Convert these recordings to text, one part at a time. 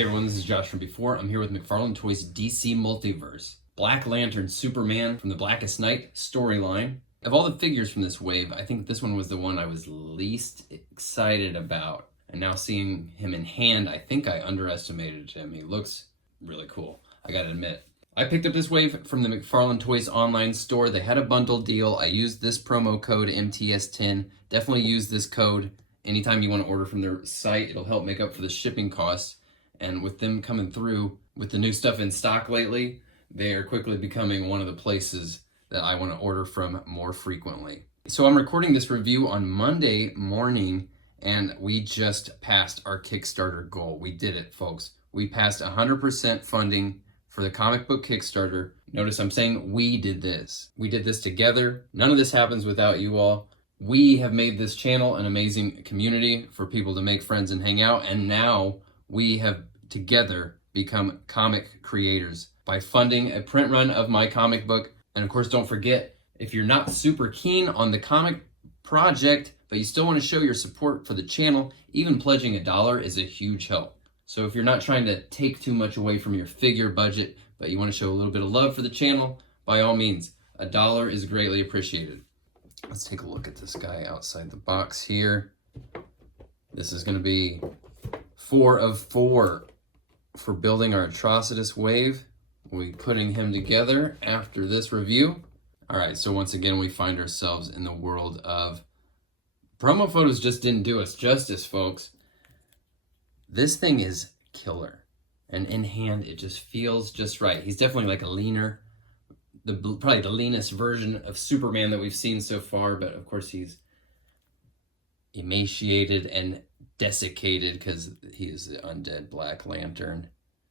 Hey everyone, this is Josh from before. I'm here with McFarlane Toys DC Multiverse. Black Lantern Superman from the Blackest Night storyline. Of all the figures from this wave, I think this one was the one I was least excited about. And now seeing him in hand, I think I underestimated him. He looks really cool, I gotta admit. I picked up this wave from the McFarlane Toys online store. They had a bundle deal. I used this promo code MTS10. Definitely use this code anytime you want to order from their site. It'll help make up for the shipping costs. And with them coming through with the new stuff in stock lately, they are quickly becoming one of the places that I want to order from more frequently. So I'm recording this review on Monday morning, and we just passed our Kickstarter goal. We did it, folks. We passed 100% funding for the comic book Kickstarter. Notice I'm saying we did this. We did this together. None of this happens without you all. We have made this channel an amazing community for people to make friends and hang out, and now we have together become comic creators by funding a print run of my comic book. And of course, don't forget, if you're not super keen on the comic project, but you still want to show your support for the channel, even pledging $1 is a huge help. So if you're not trying to take too much away from your figure budget, but you want to show a little bit of love for the channel, by all means, $1 is greatly appreciated. Let's take a look at this guy outside the box here. This is going to be 4 of 4 for building our Atrocitus wave. We'll be putting him together after this review. All right, so once again, we find ourselves in the world of promo photos. Just didn't do us justice, folks. This thing is killer, and in hand, it just feels just right. He's definitely like a leaner, probably the leanest version of Superman that we've seen so far, but of course he's emaciated and desiccated because he is the undead Black Lantern.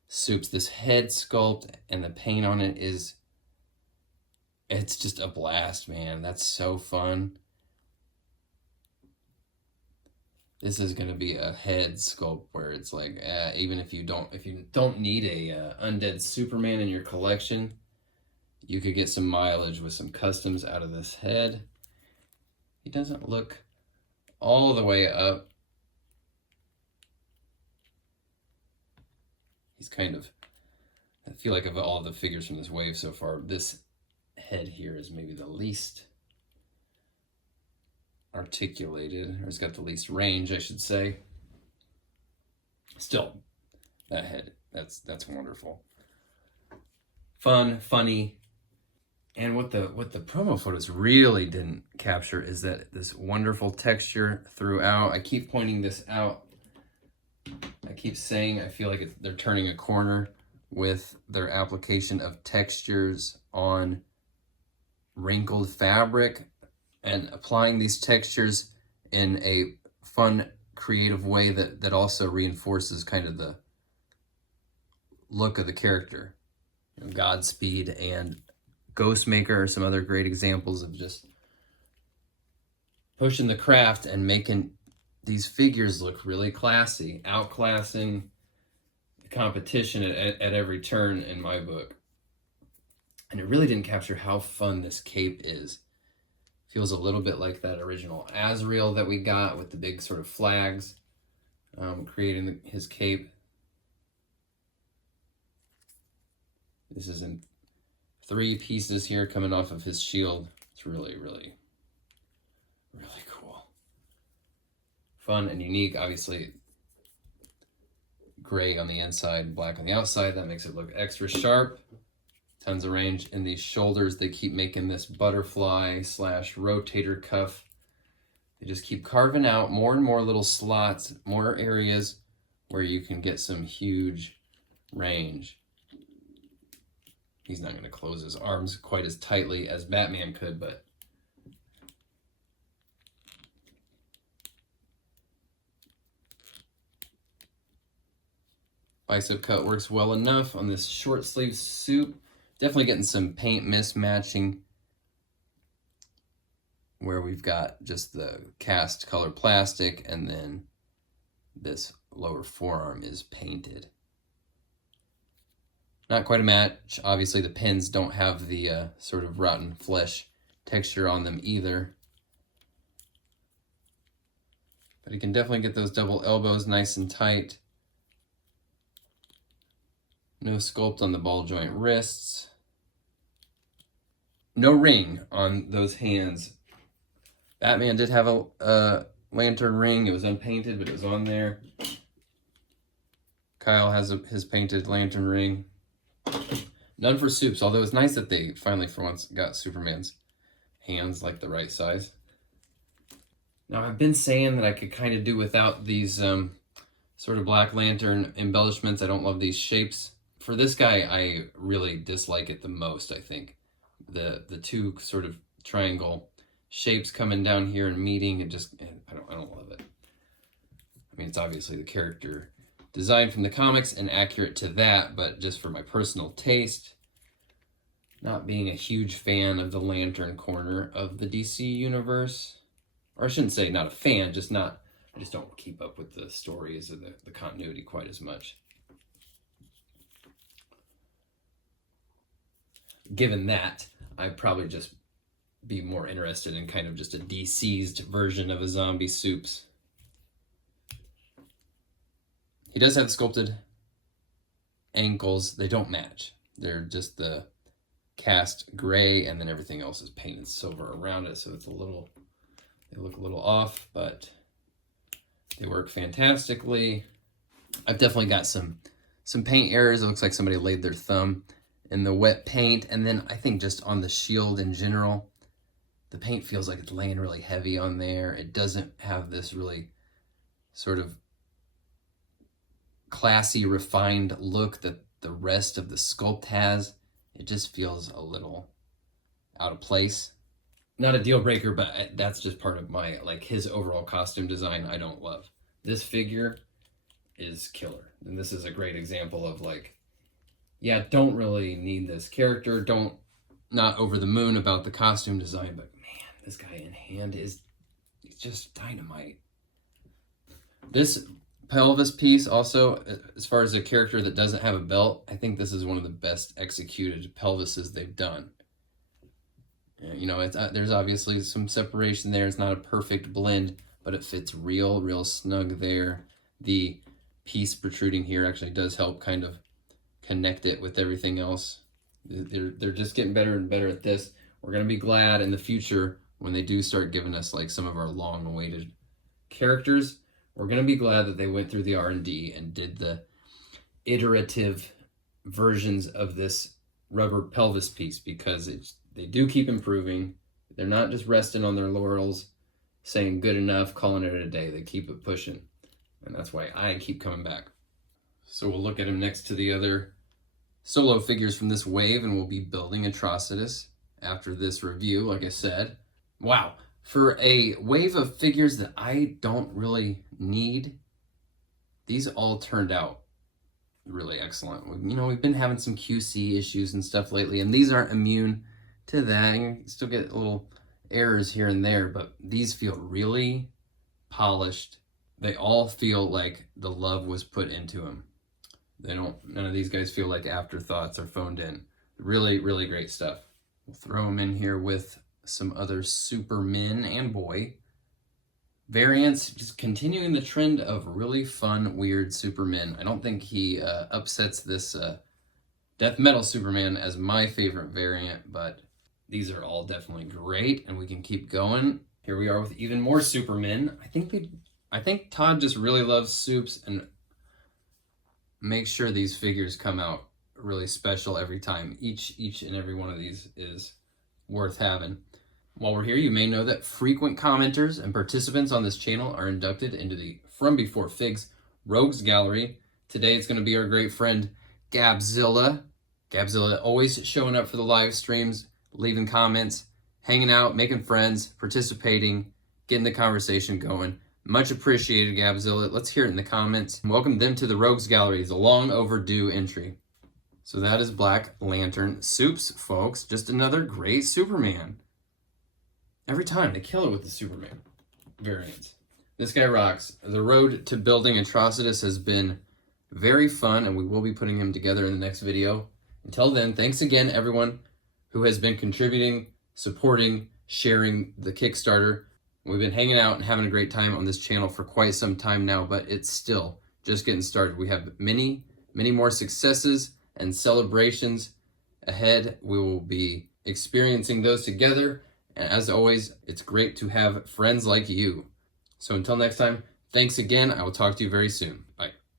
Soups, this head sculpt and the paint on it it's just a blast, man. That's so fun. This is going to be a head sculpt where it's like, even if you don't need a undead Superman in your collection, you could get some mileage with some customs out of this head. He doesn't look all the way up. He's kind of, I feel like of all the figures from this wave so far, this head here is maybe the least articulated, or it's got the least range, I should say. Still, that head, that's wonderful. Fun, funny. And what the promo photos really didn't capture is that this wonderful texture throughout. I keep pointing this out. I keep saying I feel like they're turning a corner with their application of textures on wrinkled fabric and applying these textures in a fun, creative way that also reinforces kind of the look of the character. You know, Godspeed and Ghostmaker are some other great examples of just pushing the craft and making these figures look really classy, outclassing the competition at every turn in my book. And it really didn't capture how fun this cape is. Feels a little bit like that original Azrael that we got with the big sort of flags creating his cape. This is in 3 pieces here coming off of his shield. It's really, really, really cool. Fun and unique. Obviously, gray on the inside, black on the outside. That makes it look extra sharp. Tons of range in these shoulders. They keep making this butterfly / rotator cuff. They just keep carving out more and more little slots, more areas where you can get some huge range. He's not going to close his arms quite as tightly as Batman could, but bicep cut works well enough on this short sleeve suit. Definitely getting some paint mismatching where we've got just the cast color plastic and then this lower forearm is painted. Not quite a match. Obviously the pins don't have the sort of rotten flesh texture on them either. But he can definitely get those double elbows nice and tight. No sculpt on the ball joint wrists. No ring on those hands. Batman did have a lantern ring. It was unpainted, but it was on there. Kyle has his painted lantern ring. None for Soups, although it's nice that they finally for once got Superman's hands like the right size. Now, I've been saying that I could kind of do without these sort of Black Lantern embellishments. I don't love these shapes. For this guy, I really dislike it the most, I think. The two sort of triangle shapes coming down here and meeting, I don't love it. I mean, it's obviously the character design from the comics and accurate to that, but just for my personal taste, not being a huge fan of the lantern corner of the DC universe. Or I shouldn't say not a fan, I just don't keep up with the stories or the continuity quite as much. Given that, I'd probably just be more interested in kind of just a DC'd version of a zombie Soups. He does have sculpted ankles. They don't match. They're just the cast gray, and then everything else is painted silver around it, so they look a little off, but they work fantastically. I've definitely got some paint errors. It looks like somebody laid their thumb in the wet paint, and then I think just on the shield in general, the paint feels like it's laying really heavy on there. It doesn't have this really sort of classy, refined look that the rest of the sculpt has. It just feels a little out of place. Not a deal breaker, but that's just part of my, like, his overall costume design I don't love. This figure is killer. And this is a great example of, like, yeah, don't really need this character. Not over the moon about the costume design, but man, this guy in hand he's just dynamite. This pelvis piece also, as far as a character that doesn't have a belt, I think this is one of the best executed pelvises they've done. You know, there's obviously some separation there. It's not a perfect blend, but it fits real snug there. The piece protruding here actually does help kind of connect it with everything else. They're just getting better and better at this. We're going to be glad in the future when they do start giving us like some of our long-awaited characters. We're going to be glad that they went through the R&D and did the iterative versions of this rubber pelvis piece, because they do keep improving. They're not just resting on their laurels, saying good enough, calling it a day. They keep it pushing. And that's why I keep coming back. So we'll look at him next to the other solo figures from this wave, and we'll be building Atrocitus after this review, like I said. Wow. For a wave of figures that I don't really need, these all turned out really excellent. You know, we've been having some QC issues and stuff lately, and these aren't immune to that. You still get little errors here and there, but these feel really polished. They all feel like the love was put into them. None of these guys feel like afterthoughts or phoned in. Really great stuff. We'll throw them in here with some other Supermen and boy variants, just continuing the trend of really fun, weird Supermen. I don't think he upsets this Death Metal Superman as my favorite variant, but these are all definitely great, and we can keep going. Here we are with even more Supermen. I think Todd just really loves Soups and makes sure these figures come out really special every time. Each and every one of these is worth having. While we're here, you may know that frequent commenters and participants on this channel are inducted into the From Before Figs Rogues Gallery. Today it's going to be our great friend Gabzilla. Gabzilla always showing up for the live streams, leaving comments, hanging out, making friends, participating, getting the conversation going. Much appreciated, Gabzilla. Let's hear it in the comments. Welcome them to the Rogues Gallery. It's a long overdue entry. So that is Black Lantern Soups, folks. Just another great Superman. Every time they kill it with the Superman variants. This guy rocks. The road to building Atrocitus has been very fun, and we will be putting him together in the next video. Until then, thanks again, everyone who has been contributing, supporting, sharing the Kickstarter. We've been hanging out and having a great time on this channel for quite some time now, but it's still just getting started. We have many more successes and celebrations ahead. We will be experiencing those together. And as always, it's great to have friends like you. So until next time, thanks again. I will talk to you very soon. Bye.